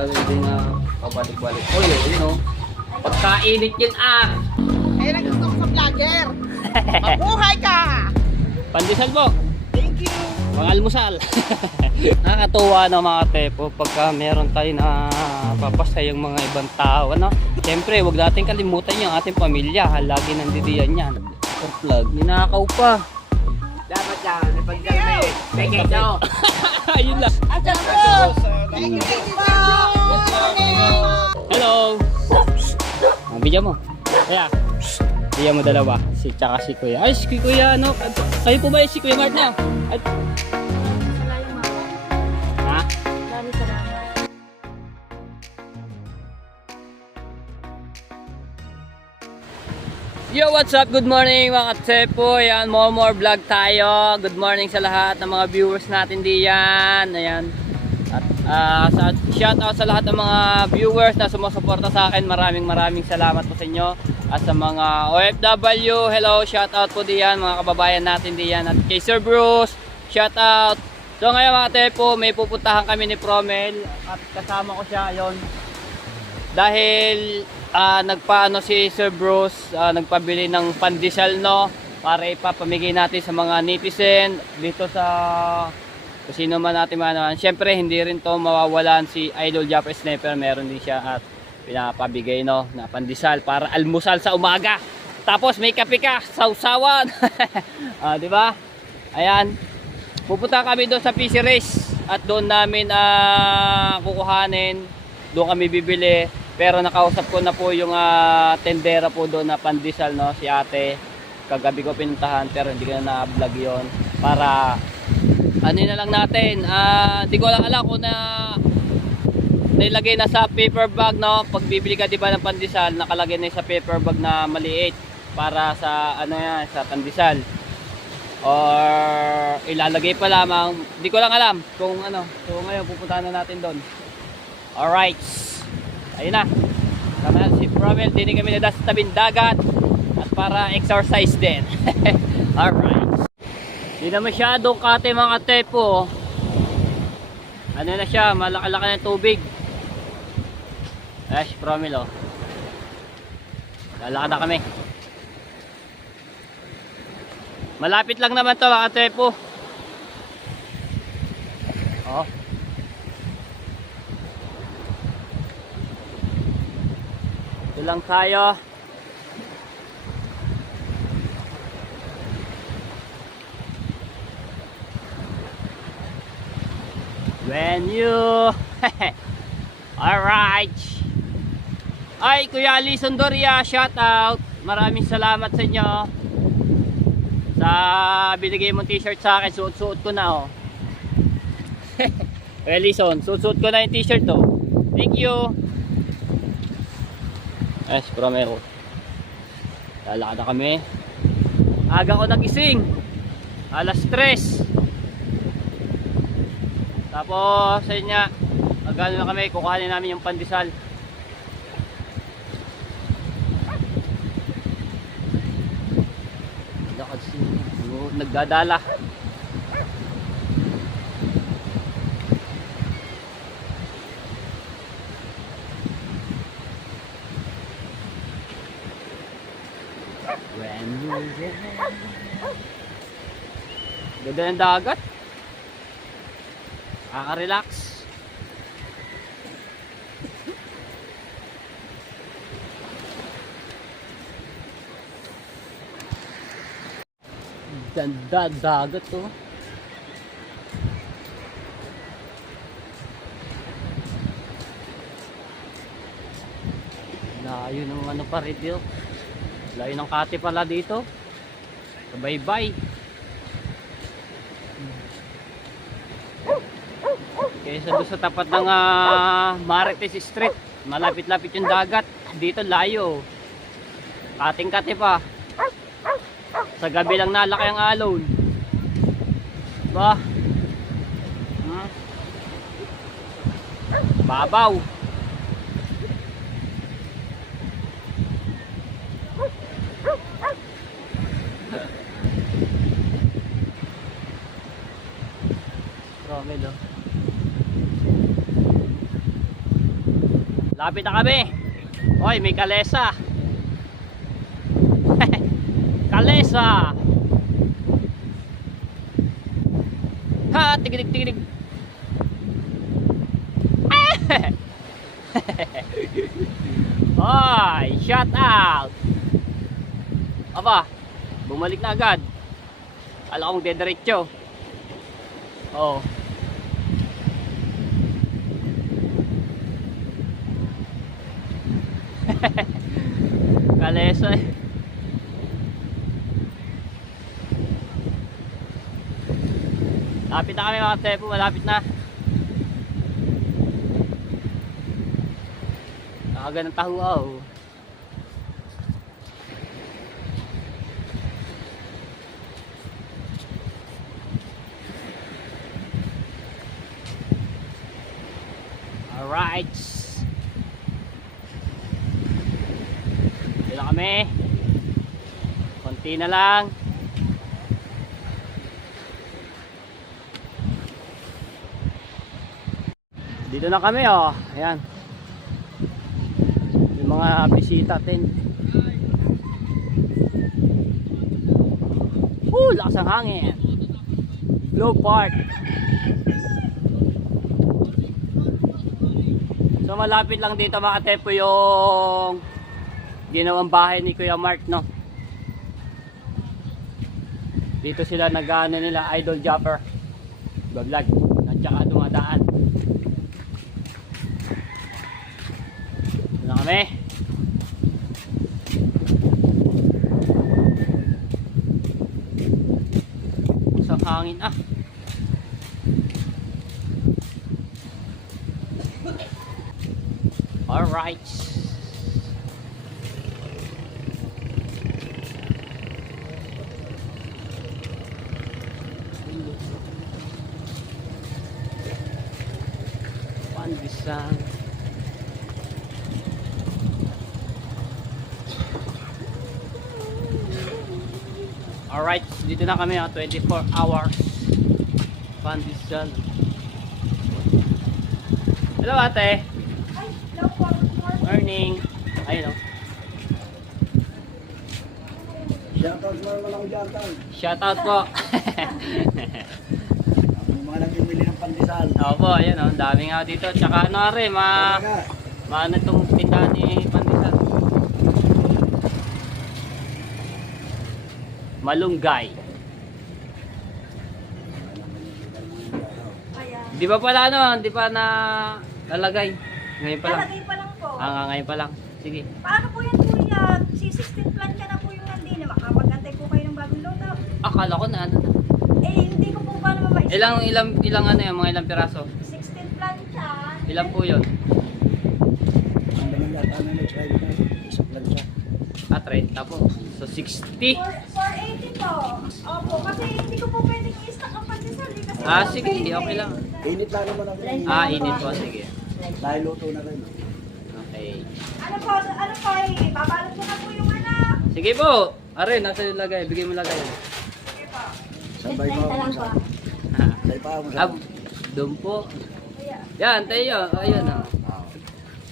Marami din na pabalik-balik. Oh, you know. Pagkainit yun Kaya lang gusto ko sa vlogger. Mabuhay ka! Pandesal po. Thank you! Mga almusal. Nakakatuwa na mga tepo pagka meron tayo na papasayang mga ibang tao. Ano? Siyempre, huwag natin kalimutan yung ating pamilya. Lagi nandidiyan yan. Vlog. Ninakaw pa. Dapat yan, ipagdalami. Peke daw. Ayun lang. Asan po? Thank you po! Hello. Bigyan mo. Kaya. Bigyan mo dalawa. Si tsaka si Kuya. Ay, si Kuya ano? Kayo po ba si Kuya Mart na? Ay. Ha? Yo, what's up? Good morning mga katsepo. Ayan, more vlog tayo. Good morning sa lahat ng mga viewers natin diyan. Ayan. At shout out sa lahat ng mga viewers na sumusuporta sa akin. Maraming salamat po sa inyo. At sa mga OFW, hello, shout out po diyan mga kababayan natin diyan. At kay Sir Bruce, shout out. So ngayon mga katsepo, may pupuntahan kami ni Promel at kasama ko siya ayon. Dahil nagpaano si Sir Bruce, nagpabili ng pandesal no para ipapamigay natin sa mga netizen dito sa kung sino man natin manahan. Siyempre hindi rin to mawawalan si Idol Japper Sniper, meron din siya at pinapabigay no na pandesal para almusal sa umaga. Tapos may kape ka, sausawan. Di ba? Ayan. Pupunta kami doon sa PC Race at doon namin kukuhanin, doon kami bibili. Pero nakausap ko na po yung tendera po doon na pandesal no, si ate. Kagabi ko pinuntahan pero hindi ko na na-vlog yon. Para ano na lang natin. Hindi ko lang alam kung na nilagay na sa paper bag no. Pag bibili ka di ba ng pandesal, nakalagay na sa paper bag na maliit para sa ano yan, sa pandesal. Or ilalagay pa lamang. Hindi ko lang alam kung ano. So ngayon pupuntahan na natin doon. Alright. Ayun na. Tama si Promel, din kami na sa tabing dagat at para exercise din. Alright. Hindi na masyadong kate mga tepo. Ano na siya, malaki-laki ng tubig. Ay, si Promel oh. Lalakad na kami. Malapit lang naman to mga tepo. Oh. Lang tayo. When you alright. Ay Kuya Ali Sondoria, shout out. Maraming salamat sa inyo sa binigay mong t-shirt sa akin. Suot ko na oh. Kuya Lison, suot ko na yung t-shirt oh. Thank you. Yes, Promel. Lalakad na kami. Aga ko nagising. Alas 3. Tapos sa inya, agano na kami, kukuhanin namin yung pandesal. Lakad si nagdadala. Ganda ng dagat. Nakaka-relax. Ganda dagat to. Layo ng ano pa rin dito. Layo ng kate pala dito. Bye-bye. Kaysa doon sa tapat ng Marites Street, malapit-lapit yung dagat. Dito layo. Kating-kate pa. Sa gabi lang nalaki ang alon. Ba? Babaw. Promel oh. Lapit na kami. Hoy, may kalesa. Kalesa. Ha, tigilig. Hoy, shout out. Aba, bumalik na agad. Alam kong dediretso. Oh. Kalesa eh. Lapit na kami mga tepo, malapit na. Nakaga ng tahuaw. Alright. Dito na kami. Konti na lang. Dito na kami oh. Ayan. Yung mga bisita din. Lakas ang hangin. Glow Park. So malapit lang dito mga tepo yung ginawang bahay ni Kuya Mark, no? Dito sila nag-ano nila, Idol Jumper. Vlog. At saka dumadaan. Dito na kami. Sa hangin ah. Alright. Pandesal. Alright, dito na kami 24 hours. Pandesal. Hello ate. Morning. Ayun o. Shoutout mo naman ako dyan, Tal. Shoutout po. Ang mga nagpimili ng pandesal. Opo, ayun o. Dami nga dito. Tsaka ano rin, maano itong tindahan ni Pandesal. Malunggay. Di ba pala ano, di pa na lalagay. Ngayon pa lang. Lalagay pa lang po. Ngayon pa lang. Sige. Paano po yan kuya? Si 16 plancha na po yung nandina. Makapag-antay po kayo ng bagong load up. Akala ko na ano na. Eh, hindi ko po ba naman maisip? Ilang ano yung mga ilang piraso? 16 plancha. Ilan po yun? Ang ganyan lahat, ano nag-try na isang lang siya. 30 po. So 60. 480 po. Opo, kasi hindi ko po pwedeng i-stock ang pandesal. Kasi Sige. Okay lang. Init lang naman ako. Init po. Sige. Dahil luto na rin. Okay. Ano po, babalot ko na po yung anak. Sige po. Are, nasa lagay. Bigay mo lagay. Sige po. Sabay pa ako sa... Sabay pa ako sa... Doon po. Kuya. Yan, tayo nyo. Ayan o.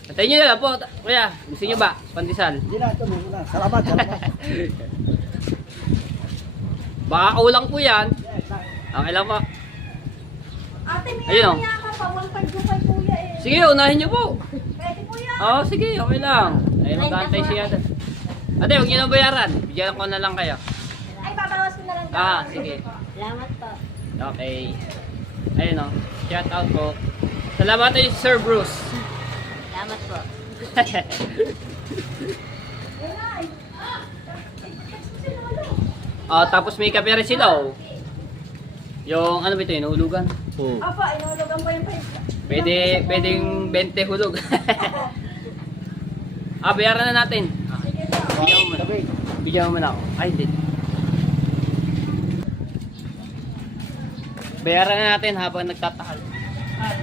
Tayo nyo na po. Kuya, gusto nyo ba? Pandesal. Hindi na, ito muna. Salamat. Baka kulang po yan. Okay lang po. Ate, may Ayun, ano yata pa. 1.25 kuya eh. Sige, unahin nyo po. Pwede po yan. Oo, sige. Okay lang. Ay, mag-aantay siya. Ate, huwag nyo na bayaran. Bigyan ko na lang kayo. Ay, babawas ko na lang. Sige. Salamat po. Okay. Ayun o. Shout out po. Salamat kay Sir Bruce. Salamat po. Tapos may kape rin sila oh. Yung ano ba ito, inuhulugan? Apa, inulugan po yung pwede. Pwedeng 20 hulog. Bayaran na natin. Sige po. Bigyan mo muna. Bigyan mo muna ako. Ay, hindi. Bayaran na natin habang nagtatakal.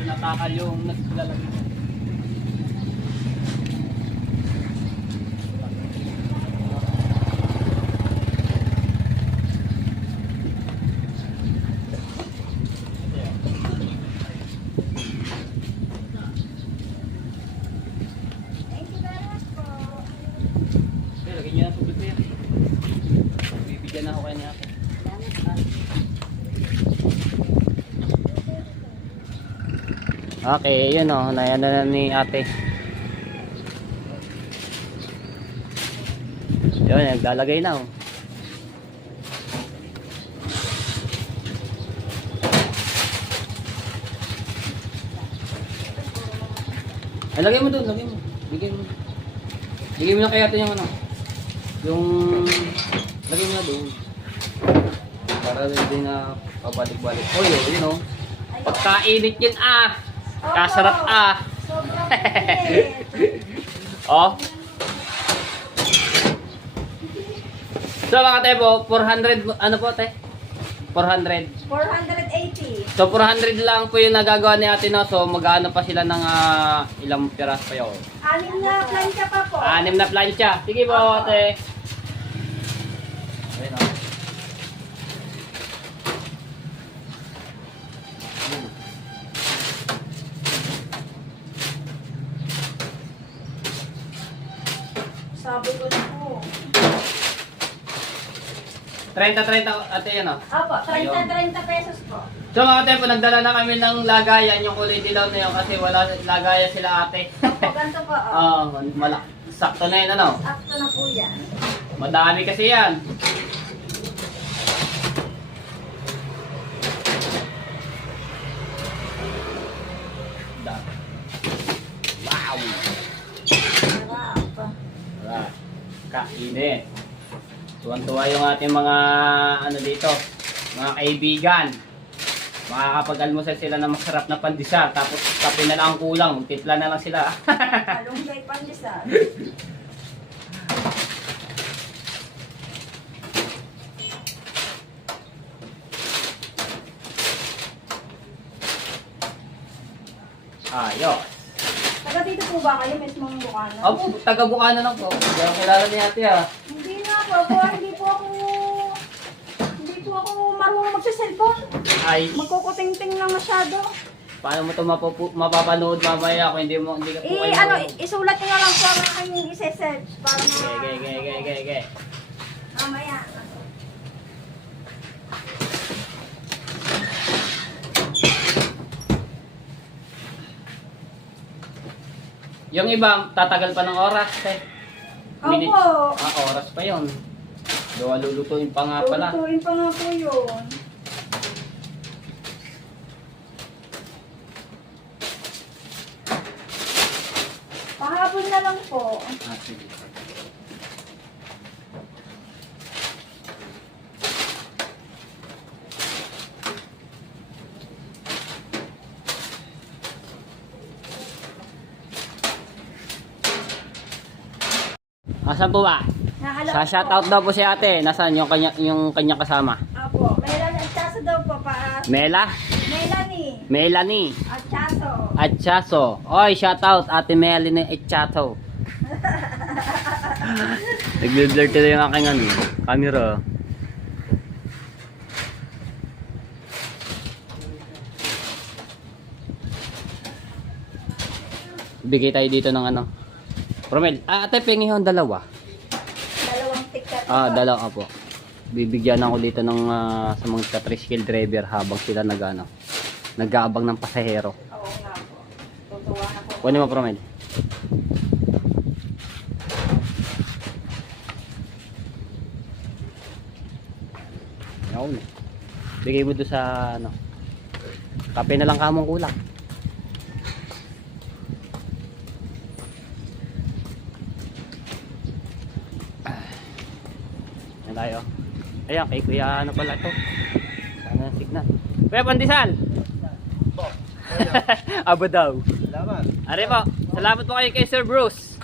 Natakal yung naglalagay. Okay, yun o. Nayan na ni ate. Yun, naglalagay na oh. Ay, lagay mo doon, lagay mo. Lagay mo. Lagay mo na kaya ito yung ano. Yung... Lagay mo na doon. Para hindi na pabalik-balik. Oh, yun oh. Pagkainit yun ah. Kasarap ah. Sobrang init. Oh. So mga tebo, 400, ano po te? 400. 480. So 400 lang po yung nagagawa ni Ate No. So magkano pa sila ng ilang piras pa yun? 6 na plancha pa po. 6 na plancha. Sige po ate. Ayun o. Sabi ko na po. 30 ate yan o. Opo, 30 pesos po. So mga tempo, nagdala na kami ng lagayan, yung kulay dilaw na yun kasi wala lagayan sila ate. Opo, ganito po. Oh. Sakto na yun ano. Sakto na po yan. Madami kasi yan. Wow! Sarap. Alright. Kainit. Tuwan-tuwa yung ating mga ano dito, mga kaibigan. Makakapag-almusal sila ng masarap na pandesal, tapos kape na lang ang kulang, timpla na lang sila. Malunggay pandesal. Ayos. Taga dito po ba kayo mismong Bukana? Opo, taga-Bukana lang po. Hindi ako kilala ni ate ah. Hindi na po. Hindi po ako marunong magsa-cellphone. Ay, Magkukuting-ting lang masyado. paano mo ito mapapanood mamaya kung hindi ka po kayo... Isulat nyo na lang po ang aking isi-search para Ge. mamaya. Yung iba, tatagal pa ng oras eh. Minutes. Opo. Oras pa yon. Gawa lulutuin pa nga pala. Lutuin pa nga po yun. Pahapon na lang po. Sige. Asan po ba? Nahalap Sa shoutout daw po si ate. Nasaan yung kanya kasama? Apo. Melanie at Chaso daw po pa. Mela? Melanie Melanie? at Chaso. Atchaso. Oy, shoutout ate Melanie Atchaso. Nag-blur tuloy yung aking camera. Bigay tayo dito ng ano. Romel, ate pengi yung dalawa. Dalawang ticket po. Dalawa po. Bibigyan ako dito ng sa mga tricycle driver habang sila nag-aabang ng pasahero. Oo nga po. Tutuwa na po. Kunin mo, Romel. Yun. Bigay mo doon sa kape na lang kamong kulang. Yan tayo. Ayan, kay kuya pala ito. Sana signal. Kuya Pandesal! Aba daw. Salamat. Are po, salamat po kayo kay Sir Bruce.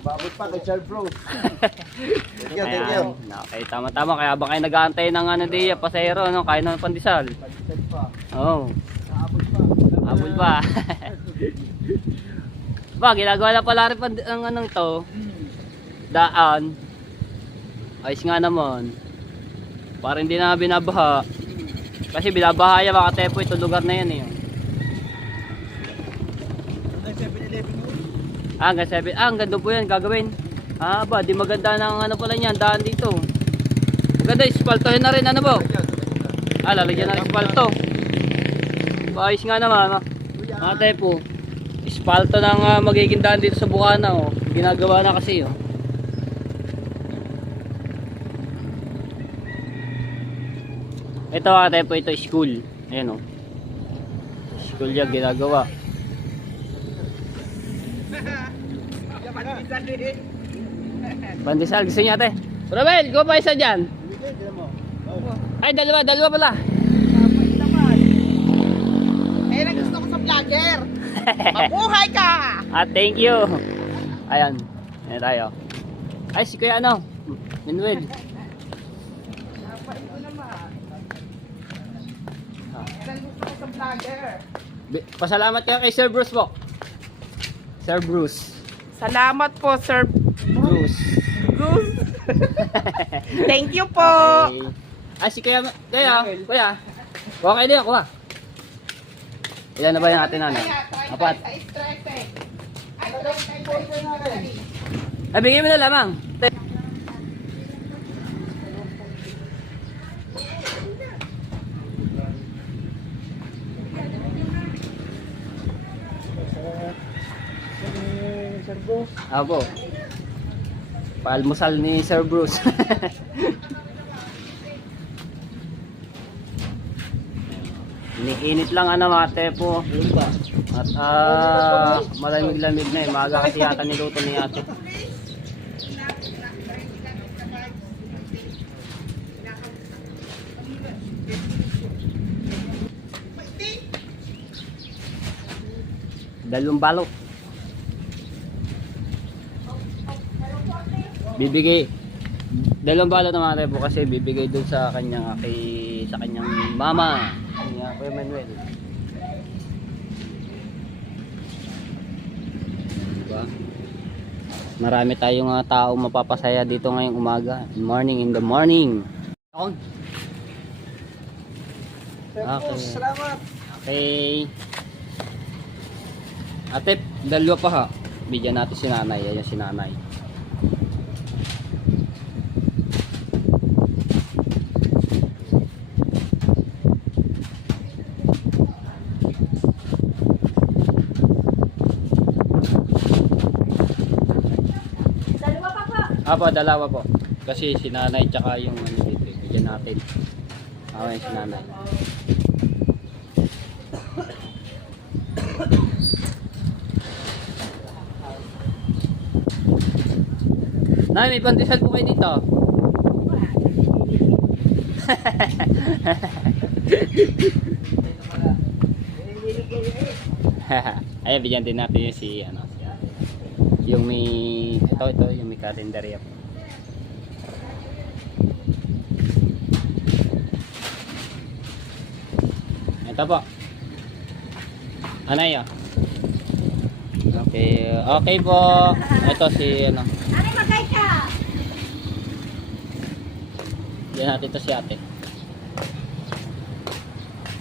Babot pa kay Sir Bro. Thank you. Ayan. Okay, tama-tama. Kaya ba kayo nag-aantay ng pasahero, kaya ng pandesal. Pagdisal pa. Oo. Naabot pa. Habol pa. Ba, ginagawa na pala rin ang to. Daan. Ayos nga naman. Para hindi na binabaha. Kasi binabaha yan mga tepo ito lugar na yan eh. Ang 7-Eleven mo. Hanggang 7. Hanggang doon po yan gagawin. Ba, di maganda ng pala niyan. Daan dito. Maganda, ispaltohin na rin po. Lalagyan na rin ispalto. Ayos nga naman. Kuya, Mga tepo, ispalto ng magiging daan dito sa Bukana, oh. Ginagawa na kasi, oh. Ito mga tepo, ito school. Ayan, oh. School yan ginagawa. Pandesal, gusto niya ate? Romel, go pa isa dyan. Ay, dalawa pala. Eh, na gusto ko sa vlogger. Mabuhay ka! Thank you. Ayan, ayan tayo. Ay, si Kuya ano? Manuel. Yan gusto ko sa vlogger. Pasalamat kayo kay Sir Bruce po. Sir Bruce. Salamat po, Sir Bruce. Bruce. Thank you po. Okay. Ay, si Kuya, Kuya. Okay din ako, ha? Ilan na ba yung atin, ano? Apat. Ay, bigyan mo na lamang. Sir Bruce. Ako. Paalmusal ni Sir Bruce. Init lang ano mga tepo. At malamig-lamig na eh. Maaga kasi yata niluto ni ate. Dalawang balot. Bibigay dalawang balot ng mga tepo kasi bibigay dun sa kanyang sa kanyang mama. Kanya Kuya Manuel. Diba? Marami tayong tao mapapasaya dito ngayong umaga. In the morning. Sir Okay. Bruce, salamat. Okay. Ate, dalawa pa ha. Bigyan natin si nanay. Ayan si nanay. Apo, dalawa po. Kasi si nanay tsaka yung ano dito. Bigyan natin. Okay, si nanay. Nay, may pandesal po kayo dito. Ayan, bigyan din natin yung si ano. Yung may ito yung may kalendarya po. Ito po. Anay, oh. Okay po. Ito si ano. Ano magay ka? Diyan natin ito si ate.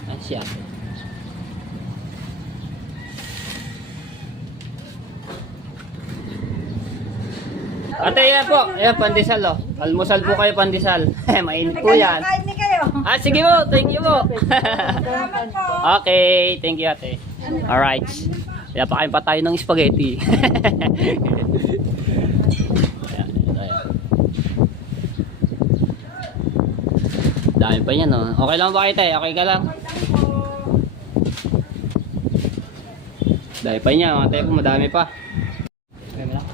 Ay, si ate. Ate, yan po. Ayan, pandesal, oh. Almusal po kayo, pandesal. Mainit po yan. Kain ni kayo. Sige po. Thank you po. Salamat po. Okay. Thank you, ate. Alright. Kaya pakain pa tayo ng spaghetti. Ayan. Dami pa yan, oh. Okay lang ba kayo, tay? Okay ka lang? Dami pa niya, mga tayo po. Madami pa. Okay mo lang.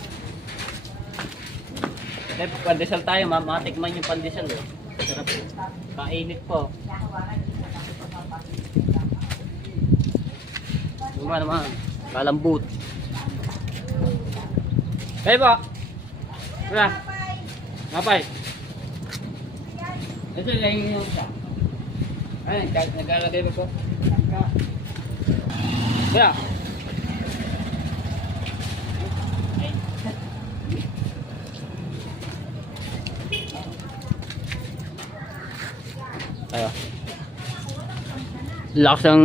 Tay, pandesal tayo. Matikman yung pandesal, oh. Sarap po. Kainit po. Naman. Kalambot. Kayo po. Wala. Mapay. Ito yung yung isa. Ay, naglalagay ba po? Kaya. Ayo. Lakas ang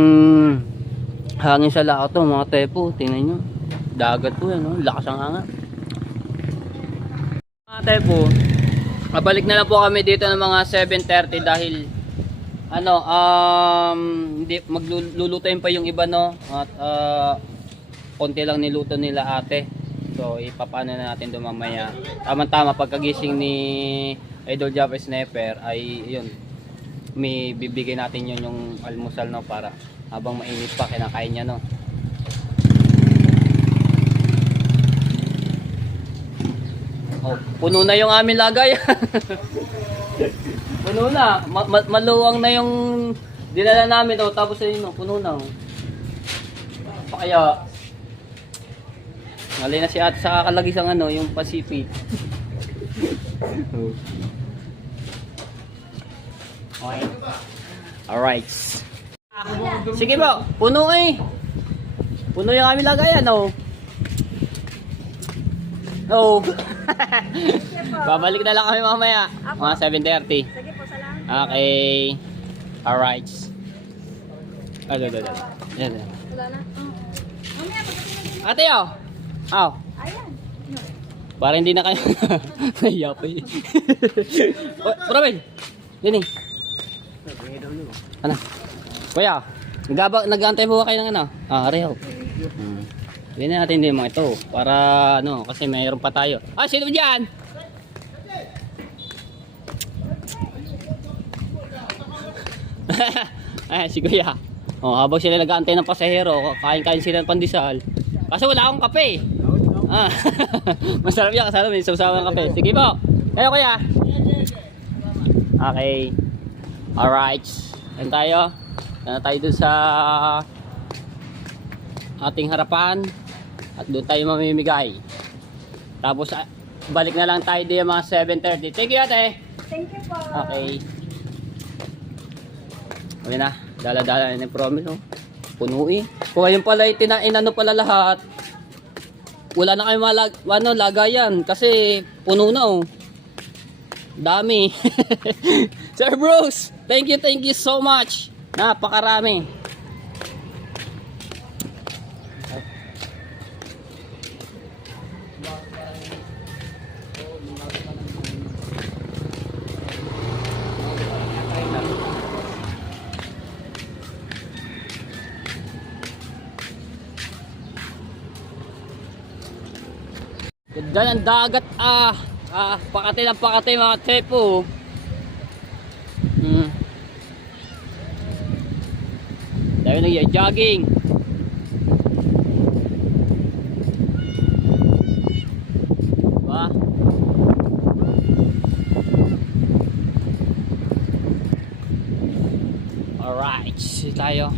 hangin sa laot to mga tepo. Tingnan nyo. Dagat po yan. No? Lakas ang hangin. Mga tepo. Mabalik na lang po kami dito ng mga 7:30 dahil hindi maglulutuin pa yung iba, no? At konti lang niluto nila ate. So ipapano na natin doon mamaya. Tama-tama pagkagising ni Idol Jaffe Sniper ay yun. May bibigay natin yun yung almusal, no, para habang mainit pa kinakain niya, no. Oh, puno na yung aming lagay. Puno na. Maluwang na yung dinala namin, oh. Tapos ayun, oh, puno na, oh. Pa kaya ngalay na si ate sa kakalagis ang ano, yung Pacific. Okay. Alright. Sige po, puno eh. Puno yung aming lagayan, oh. Oh. Babalik na lang kami mamaya. Mga 7:30. Sige po, salamat. Okay. Alright. Yan. Wala na. Mamaya, pagdating na din. Ate, oh. Aw. Ayan. Para hindi na kayo. Nahiya pa eh. Robin. Yan eh. Ano? Kuya, nag-aantay po ba kayo ng ano? Areho. Hindi natin din mga ito. Para ano, kasi mayroon pa tayo. Ah, sino dyan? Ay, si Kuya. Oh, habang sila nag-aantay ng pasahero, kain-kain sila ng pandesal. Kasi wala akong kape. Ah. Masarap yan kasama may sausawan ng kape. Sige po. Kayo Kuya. Okay. Alright. Yan tayo. Yan tayo dun sa ating harapan. At doon tayo mamimigay. Tapos balik na lang tayo din mga 7:30. Thank you ate. Thank you po. Okay. Okay na. Dala-dala na yung promise. Oh. Puno eh. Kung ngayon pala inano pala lahat. Wala na kayong lagayan. Kasi puno na oh. Dami. Sir Bruce. Thank you so much. Napakarami. Ganda ng dagat pakati ng pakati mga tepo. Dami nag-jogging. Diba? Alright, tayo.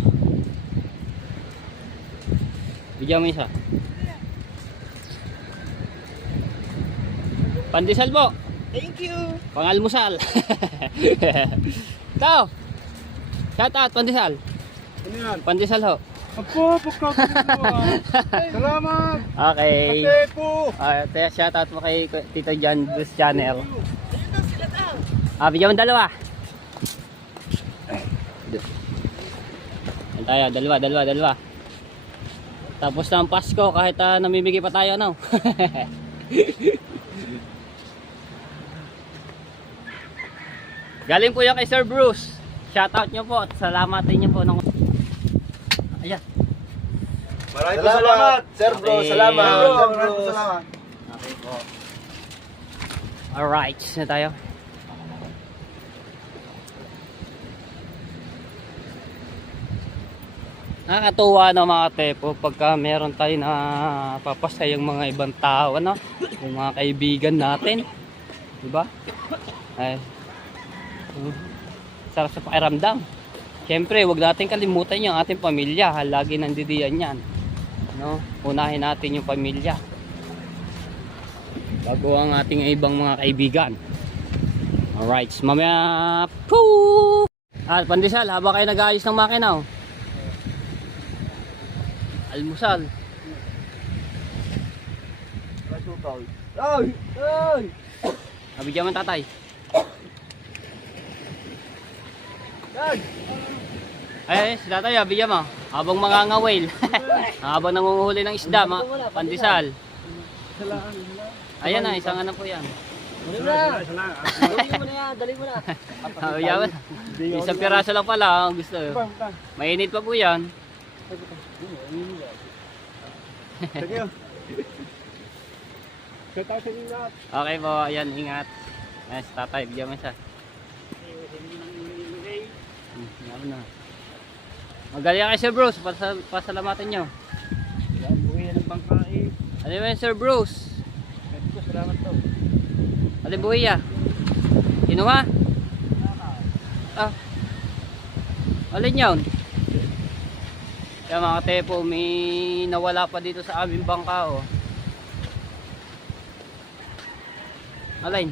Bigyan mo isa. Pandesal po. Thank you. Pangalmusal. Ikaw. Shout out, pandesal. Ano yan? Pandesal ho. Apo, pagkakuluan. Salamat. Okay. Kape po. Shout out mo kay Tito John Bruce Channel. Ayun na sila daw. Bigyan mo dalawa. Yan tayo, dalawa. Tapos na ang Pasko kahit namimigay pa tayo, no? Galing po yan kay Sir Bruce. Shoutout nyo po at salamatin nyo po ng... Ayan. Maraming salamat, Sir Bro. Okay. Salamat. Maraming salamat. Okay po. Alright, na tayo. Nakakatuwa no mga tepo pagka meron tayo na papasayang mga ibang tao, ano? Yung mga kaibigan natin. Diba? Ay. Sarap sa pakiramdam. Siyempre, wag natin kalimutan yung ating pamilya. Lagi nandidiyan yan. No? Unahin natin yung pamilya. Bago ang ating ibang mga kaibigan. Alright, mamaya poo! Pandesal, habang kayo nag-aayos ng makina, oh. Almusal. Ay! Abigyan mo tatay. Ay, si tatay, abigyan mo. Habang mangangawil. Habang nangunguhuli ng isda, pandesal. Ayan na, isang ano po yan. Oh, yaman. Isang piraso lang pala ang gusto. Mainit pa po yan. Sige. Shout out sa inyo lahat. Okay po, ayan, ingat. Ayan, si tatay, bigyan mo isa. Yaman na. Magaling kayo Sir Bruce, pasalamatan nyo. Yan, buhay ng bangka eh. Ano yun Sir Bruce? Salamat po. Alin buhay ya? Kinuha? Ah. Alin yun? Kaya mga tepo, may nawala pa dito sa aming bangka oh. Alin?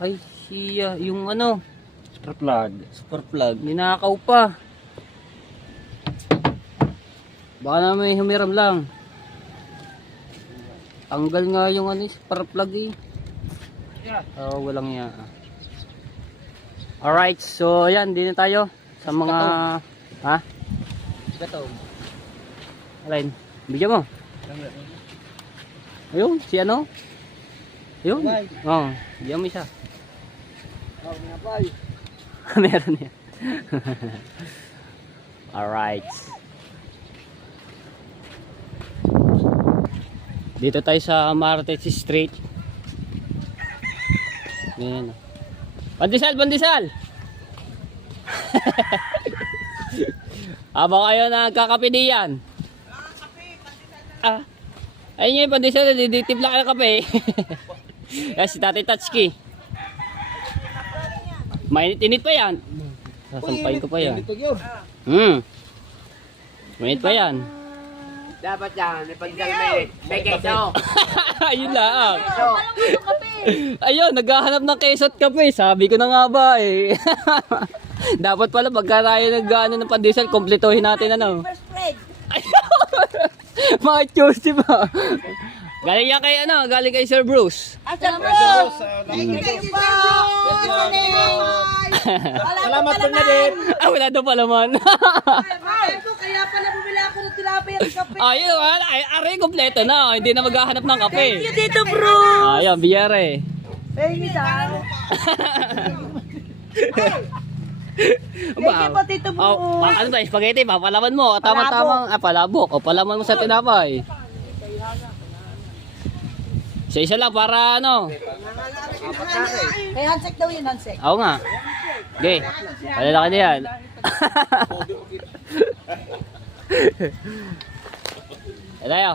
Ay siya, yung ano? Super plug. Ninakaw pa. Baka na may humiram lang. Tanggal nga yung ano, super plug eh. Oh, walang yan. Alright, so yan, din na tayo sa mga... Ha? Gatong. Alin, bigyan mo. Ayun, si ano? Ayun. Oh, bigyan mo isa. Oh, nga bay. Meron yan. Alright. Dito tayo sa Martes Street. Ayan. Pandesal, pandesal! Habang kayo nagkakape diyan. Ah, ayun yung pandesal, diditip lang kayo kape. Kasi si Tatay Tatsuki. Mainit-init pa yan. Sasampayin ko pa yan. Mainit pa yan. Dapat yan, may pagdal may keso. Ayun lang. Ayun, naghahanap ng keso at kape. Sabi ko na nga ba eh. Dapat pala pagka tayo nag-ano ng pandesal, kompletuhin natin ano. First grade. Mga Tuesday pa. Galing yan kay ano, galing kay Sir Bruce. Sir Bruce! Thank you po! Salamat po na din. Ah, wala daw pala man. Kaya pala bumili ako ng tilapia at kape. Ayun, aray, kompleto na. Hindi na maghahanap ng kape. Thank you, Tito Bruce! Ayun, biyere. Thank you, Tito. Thank you po, Tito Bruce. Oh, ano ba, spaghetti, papalaman mo. Tama-tamang, palabok. O, palaman mo sa tinapay. Isa-isa lang para ano. Kay handshake daw yun, handshake. Oo nga. Okay. Palalaki na yan. Tayo.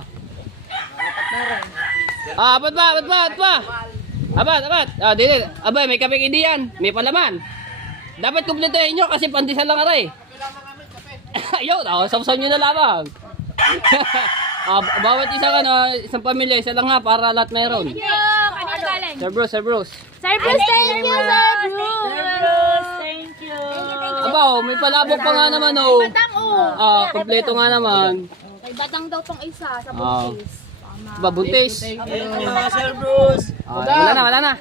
Ah, apat pa. Apat. Ah, dito. Abay, may kapeng hindi yan. May palaman. Dapat kumpletuhin nyo kasi pandesal lang aray. Ayun, samsam nyo na lamang. Bawat isang pamilya, isa lang ha para lahat mayroon. Kanina galing. Sir Bruce. Sir Bruce, thank you, Sir Bruce. Thank you. Abaw, may palabok pa nga naman oh. Batang Ah, kompleto nga naman. Kay Batang daw tong isa sa Ah. buntis. Tama. Babuntis. Sir Bruce. Wala na.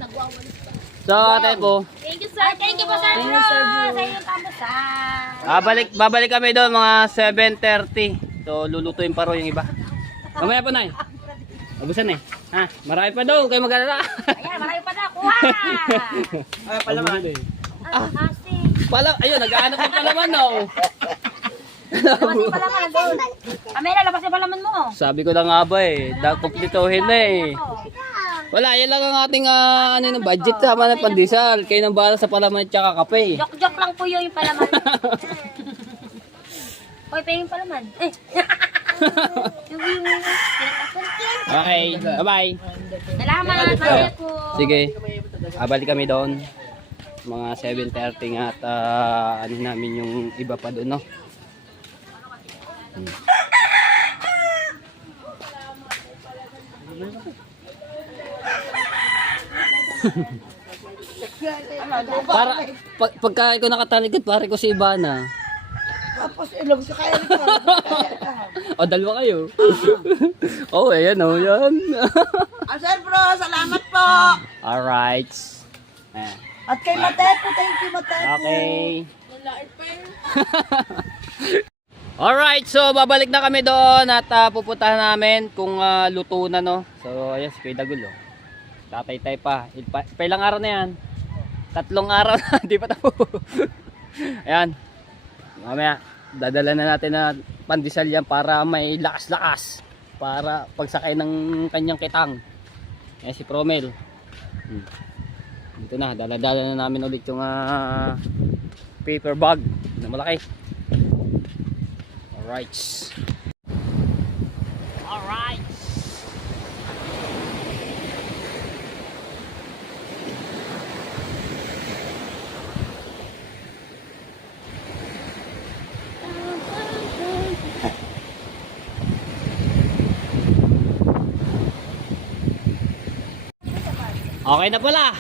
So, tayo po. Thank you, sir. Thank you po, Sir Bruce. Sa iyong tamusan. Babalik kami doon mga 7:30. So, lulutuin pa ro yung iba. Mamaya pa na eh. Abusan eh. Ha, marami pa daw. Kayo mag-alala. Ayan, marami pa na. Kuha! Palaman. Kasi. Ayun, nag-aanap ng palaman oh. Labas yung palaman doon. Amela, labas yung palaman mo. Sabi ko na nga ba eh. Kumpletuhin na eh. Wala, yan lang ang ating budget sama ng pandesal. Kayo nang bahala sa palaman at saka kape. Joke-joke lang po yung palaman. Hoy, pahing palaman. Okay, bye-bye. Salamat. Bye po. Sige, balik kami doon. Mga 7:30 nga at ano namin yung iba pa doon, no? Para pagka ikaw nakatalikod, pare ko si Ivana. Tapos ilog sa kaya rin ko. O, dalawa kayo. Oh, ayan oh, yan. Sir Bruce, salamat po. Alright. Ayan. At kay Matepo, thank you Matepo. Okay. Alright, so babalik na kami doon at pupuntahan namin kung luto na, no. So ayan si Kuya Dagul, oh. Tatay-tay pa. Ilang araw na yan? 3 araw na, di pa tapos. Ayan. Mamaya, dadala na natin na pandesal yan para may lakas-lakas. Para pagsakay ng kanyang kitang. Ayan si Promel. Dito na, dala-dala na namin ulit yung paper bag na malaki. Alright. Alright. Okay na pala.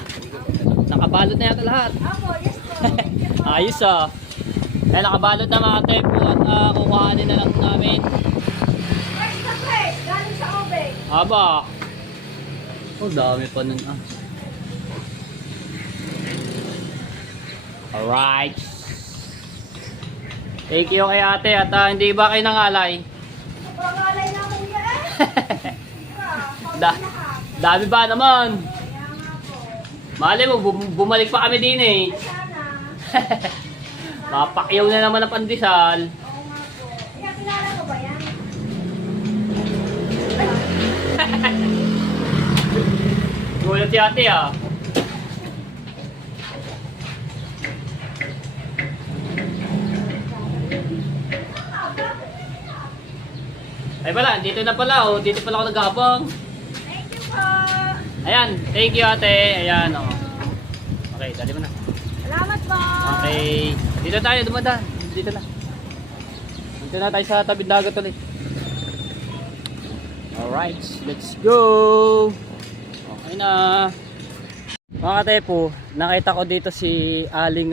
Nakabalot na yata lahat. Ako, yes po. Thank you po. Ayos ah. Kaya nakabalot na mga tempo at kukuhanin na lang namin. Fresh na fresh. Galing sa obey. Aba. Oh, dami pa nun ah. Alright. Thank you kay ate at hindi ba kayo nangalay? Sobrang alay na ako yan Da dami ba naman? Kaya nga po. Mali mo, bumalik pa kami din eh. Sana. Mapakyaw na naman ang pandesal. Oo nga po. Kaya kilala ko ba yan? Gulat si ate ah. Ay pala, dito na pala oh. Dito pala ako naghabang. Thank you po. Ayan, thank you ate. Ayan oh. Okay, dali mo na. Salamat po. Okay, dito tayo dumadaan. Dito na. Dito na tayo sa tabing dagat ulit. Alright, let's go. Okay na. Mga katepo, nakita ko dito si Aling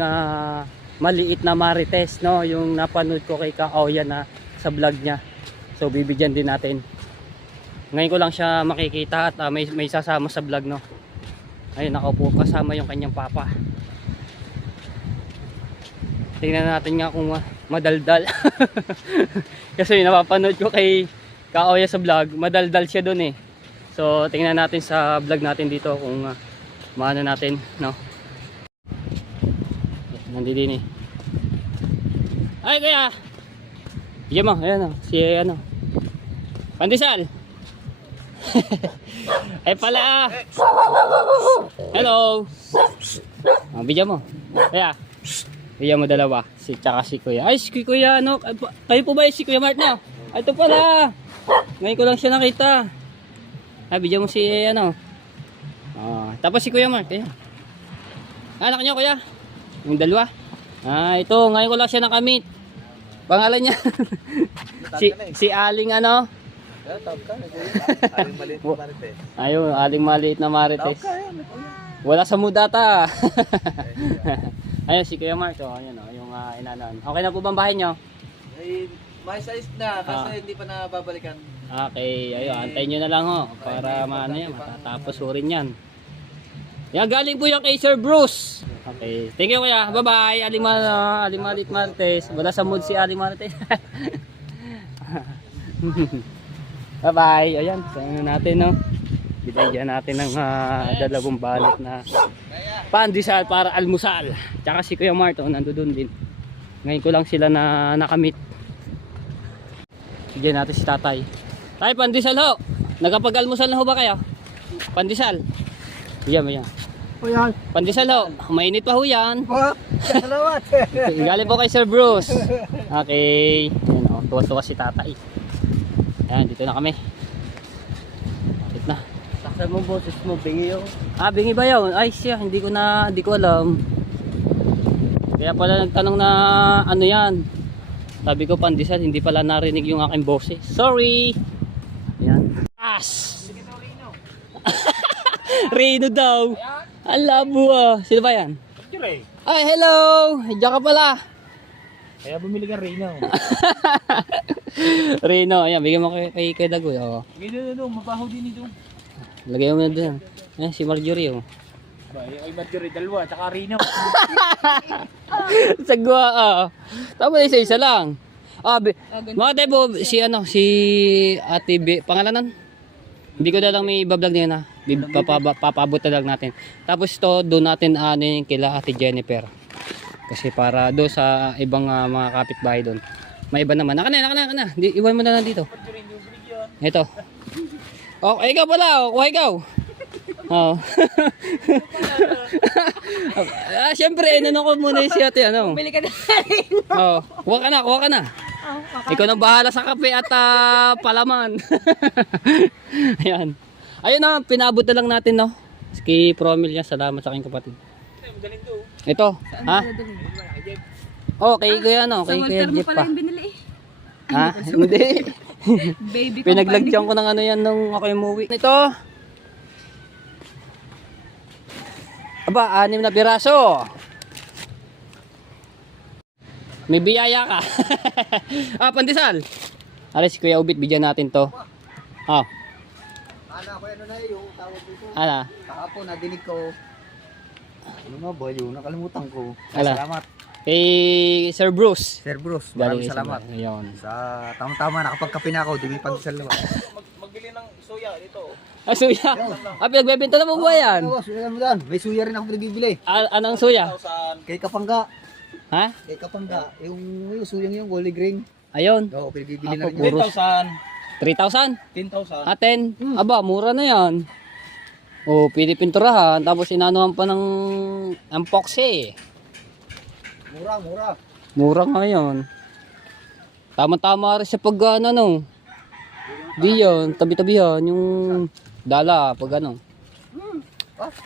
maliit na Marites, no? Yung napanood ko kay Kaoya na sa vlog niya. So bibigyan din natin. Ngayon ko lang siya makikita at may sasama sa vlog, no. Ayun, nakaupo kasama yung kanyang papa. Tingnan natin nga kung madaldal. Kasi napapanood ko kay Kaoya sa vlog, madaldal siya doon eh. So tingnan natin sa vlog natin dito kung maano natin, no. Nandito din eh. Ay kuya. Bigyan mo, ayan o, si ano. Pandesal. Ay pala. Hello. Bigyan mo. Kaya. Bigyan mo dalawa. Tsaka si kuya. Ay si kuya ano. Kayo po ba si kuya Mart na? Ay ito pala. Ngayon ko lang siya nakita. Ay bigyan mo si ano. Tapos si kuya Mart. Ayan. Anak niyo kuya. Yung dalawa. Ito. Ngayon ko lang siya nakamit. Pangalan niya. si Aling ano. Aling maliit na Marites. Ayun, Aling maliit na Marites. Wala sa mudata. Ayun, si Kuya Mark. Ayun, yung inanon. Okay na po bang bahay nyo? Ay, may size na kasi hindi pa nababalikan. Okay, ayun. Antayin nyo na lang ho. Para maano yan, matatapos ho rin yan. Yan, galing po yung kay Sir Bruce. Okay, thank you kuya. Bye-bye. Aling maliit Marites. Wala sa mood si Aling Marites. Bye-bye. Ayan, sayo natin, no. Binigyan natin ng dalawang balot na pandesal para almusal. Tsaka si Kuya Marto, nandoon din. Ngayon ko lang sila na nakamit. Bigyan natin si tatay. Tay, pandesal ho. Nagkapag-almusal na ho ba kayo? Pandesal. Bigyan mo yan. O yan. Pandesal ho. Mainit pa ho yan. Po, salamat. Galing po kay Sir Bruce. Okay. Ayan o, tuwa-tuwa si tatay. Ayan, dito na kami. Dito na. Saksan mo boses mo, bingi yun. Bingi ba yun? Ay siya, hindi ko alam. Kaya pala nagtanong na ano yan. Sabi ko pandesal, hindi pala narinig yung aking boses. Sorry. Ayan. Rino daw. Ang labo ah. Sino ba yan? Ay, hello. Diyan ka pala. Kaya bumili ka Rino. Rino, ayan, bigyan mo kay Dagoy. Oh. Gino, mabaho din ito. Lagay mo na doon. Ayan, si Marjorie. Oh. Ay, Marjorie, dalawa, tsaka Rino. Sagwa ah. Tama na isa-isa lang. Mga tebo, si Ate B, pangalanan? Hindi ko na lang may bablog niya na. Papabot na lang natin. Tapos ito, doon natin ano yung kila Ate Jennifer. Kasi para doon sa ibang mga kapitbahay doon. May iba naman. Naka na. Iwan mo na lang dito. Ito. Okay, ikaw pala. Kuha ikaw. Oo. Siyempre, inano ko muna yung si Ate, ano. Bili ka na. Oo. Kuha ka na. Ikaw nang bahala sa kape at palaman. Ayan. Ayun na, pinabot na lang natin, no. Kay Promil niya, salamat sa aking kapatid. Ito, ha? Okay, kaya ano, kay Jeep pa. Binili eh. Ha? Hindi. Baby Pinaglagyan ko ng ano yan nung ako umuwi. Ito. Aba, 6 na piraso. May biyaya ka. Pandesal. Alis, Kuya Ubit, bigyan natin to. Oh. Ano ko ano na yung tawag dito. Ala. Kahapon nadinig ko. Ano nga ba yun? Nakalimutan ko. Ala. Salamat. Kay Sir Bruce. Sir Bruce, Galing maraming salamat. Ayun. Sa tama-tama nakapagkape na ako, di may pandesal naman. Magbili ng suya dito. Suya. Pinagbebenta na mo ba yan? Oo, suya mo dan. May suya rin ako pinagbibili. Anong suya? Kay Kapangga. Ha? Kay Kapangga. Yung suyang yung Holy Grain. Ayun. Oo, pinagbibili Ako na rin. puro. 10,000. 3,000? 10,000. 10? Aba, mura na yan. O, pili pinturahan. Tapos inanuhan pa ng epoxy. Mura. Mura nga yan. Tama-tama rin sa pag ano, no. Di yan, tabi-tabihan. Yung dala, pag ano.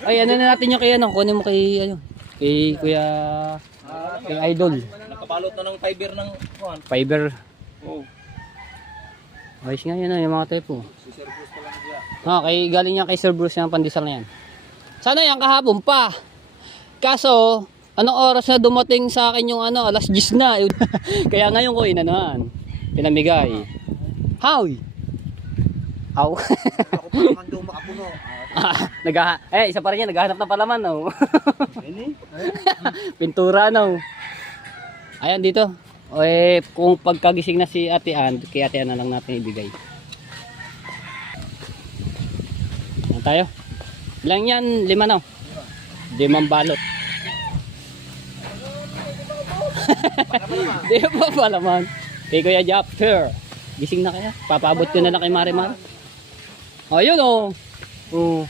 Ay, ano na natin yung kay ano. Kunin mo kay, ano, kay Kuya, kay Idol. Nakabalot na ng fiber ng kuhan. Fiber. Oh. Ayos nga yan, yung mga tepo. Galing niya kay Sir Bruce yung pandesal na yan. Sana yan kahapon pa. Kaso, anong oras na dumating sa akin yung ano, alas 10 na. Kaya ngayon ko inanuhan. Pinamigay. Hoy! Aw. Ako pa naman doon makapuno. Isa pa rin yan, naghahanap na palaman, no. Pintura, no. Ayan dito. Kung pagkagising na si Ate Ann, kay Ate Ann na lang natin ibigay. Ano tayo? Ilang yan? 5, no? 5 balot. Di ba palaman? Kay Kuya Japper. Gising na kaya? Papabot ko na lang kay Marimar. Ayun, oh. Oh.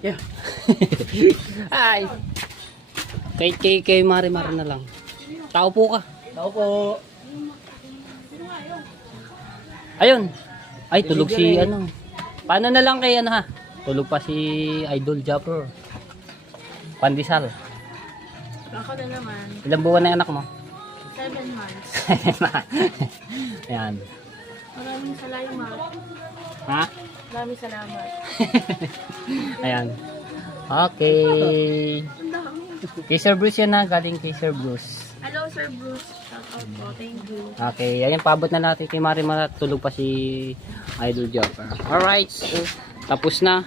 Yeah. Ay. Kay Marimar na lang. Tao po ka. Tao po. Ayun. Ay, tulog si ano. Paano na lang kay ano ha? Tulog pa si Idol Japper. Pandesal. Ako na naman. Ilang buwan na yung anak mo? 7 months. Ayan. Maraming salamat. Ha? Maraming salamat. Ayan. Okay. Kay Sir Bruce yan na. Galing kay Sir Bruce. Hello, Sir Bruce. Shout out po. Thank you. Okay. Ayan, paabot na natin kay Marimar. Tulog pa si Idol Japper. Alright. So, tapos na.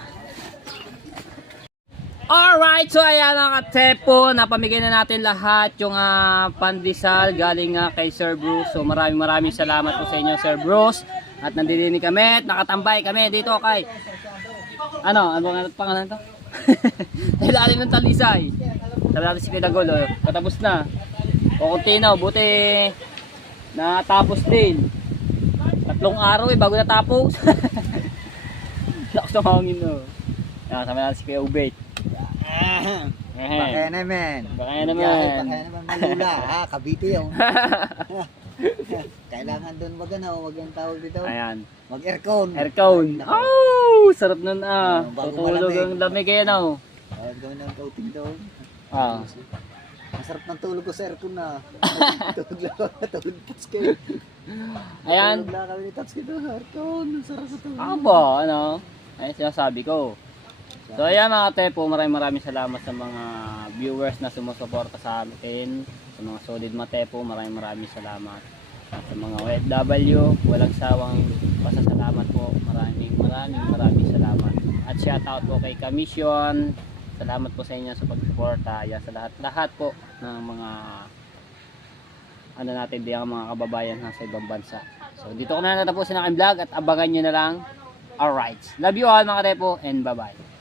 Alright, so ayan mga katepo, napamigay na natin lahat yung pandesal galing kay Sir Bruce. So maraming salamat po sa inyo, Sir Bruce. At nandidinig kami at nakatambay kami dito kay ano nga pangalan to? Ilalim ng talisay. Sabi natin si Pidagol, katapos na. O Kuntino, buti natapos din. 3 araw bago natapos. Lakas ng hangin, no. Sabi natin si Kuya Ubet. Bakaya naman. Bakaya naman. Bakaya naman malula. Cavite yun. Kailangan doon wag ang tawag dito. Ayan. Mag-aircon. Aircon. Oh, sarap nun Bago tutulog malamig. ang lamig eh, no? Gawin ng coating doon. Masarap ng tulog ko sa aircon na. Tulog lang ako. Tulog Tatsuki. Ayan. Tulog lang kami ni Tatsuki doon. Aircon. Sarap sa tulog. Ako ba, ano? Ayan sinasabi ko. So ayan mga tepo, maraming salamat sa mga viewers na sumusuporta sa atin, sa mga solid matepo, maraming salamat. At sa mga OFW, walang sawang pasasalamat po, maraming salamat. At shout out po kay Commission, salamat po sa inyo sa pagsuporta, ayan, sa lahat po ng mga natin diyan, mga kababayan sa ibang bansa. So dito ko na natapusin ang aking vlog at abangan nyo na lang. Alright, love you all mga tepo and bye bye.